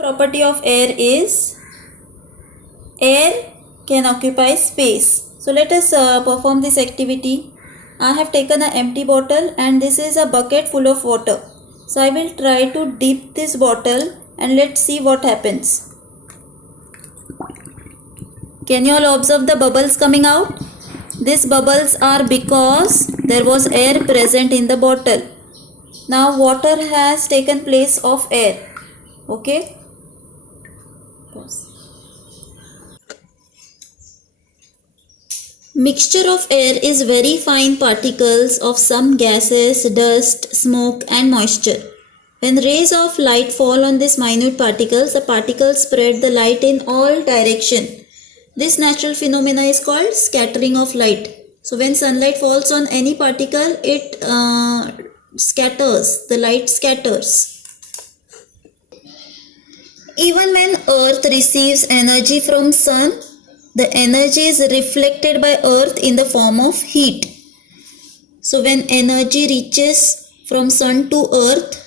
Property of air is air can occupy space. So let us perform this activity. I have taken an empty bottle and this is a bucket full of water. So I will try to dip this bottle and let's see what happens. Can you all observe the bubbles coming out? These bubbles are because there was air present in the bottle. Now water has taken place of air. Okay. Pause. Mixture of air is very fine particles of some gases, dust, smoke and moisture. When rays of light fall on these minute particles, the particles spread the light in all directions. This natural phenomena is called scattering of light. So when sunlight falls on any particle, it scatters, the light scatters. Even when earth receives energy from sun, the energy is reflected by earth in the form of heat. So when energy reaches from sun to earth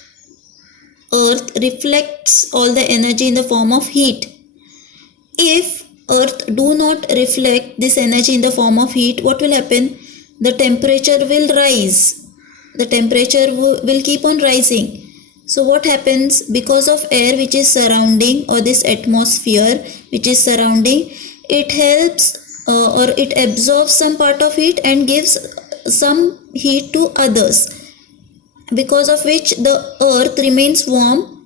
reflects all the energy in the form of heat. If earth do not reflect this energy in the form of heat, what will happen? The temperature will rise. The temperature will keep on rising. So what happens? Because of air which is surrounding, or this atmosphere which is surrounding, it helps or it absorbs some part of heat and gives some heat to others, because of which the earth remains warm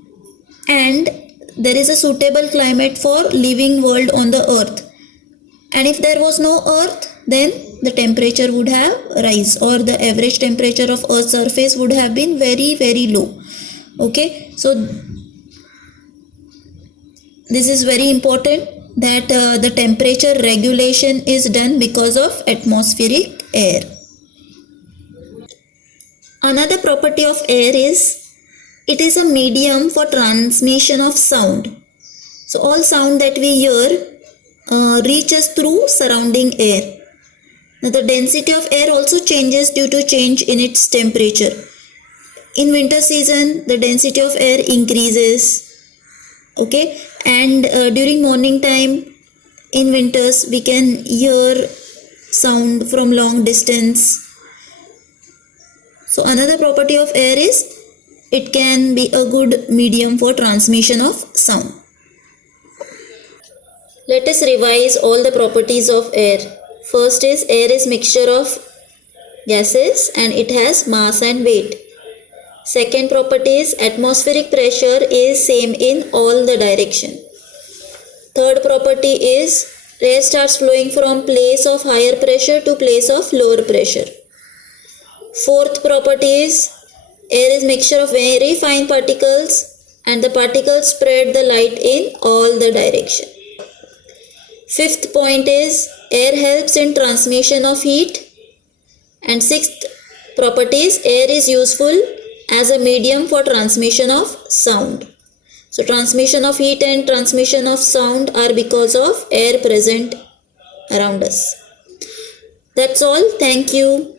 and there is a suitable climate for living world on the earth. And if there was no earth, then the temperature would have rise, or the average temperature of earth's surface would have been very, very low. Okay, so this is very important that the temperature regulation is done because of atmospheric air. Another property of air is it is a medium for transmission of sound. So all sound that we hear reaches through surrounding air. Now the density of air also changes due to change in its temperature. In winter season, the density of air increases. Okay, and during morning time in winters we can hear sound from long distance. So another property of air is it can be a good medium for transmission of sound. Let us revise all the properties of air. First is air is mixture of gases and it has mass and weight. Second property is atmospheric pressure is same in all the direction. Third property is air starts flowing from place of higher pressure to place of lower pressure. Fourth property is air is mixture of very fine particles and the particles spread the light in all the direction. Fifth point is air helps in transmission of heat. And sixth property is air is useful as a medium for transmission of sound. So transmission of heat and transmission of sound are because of air present around us. That's all. Thank you.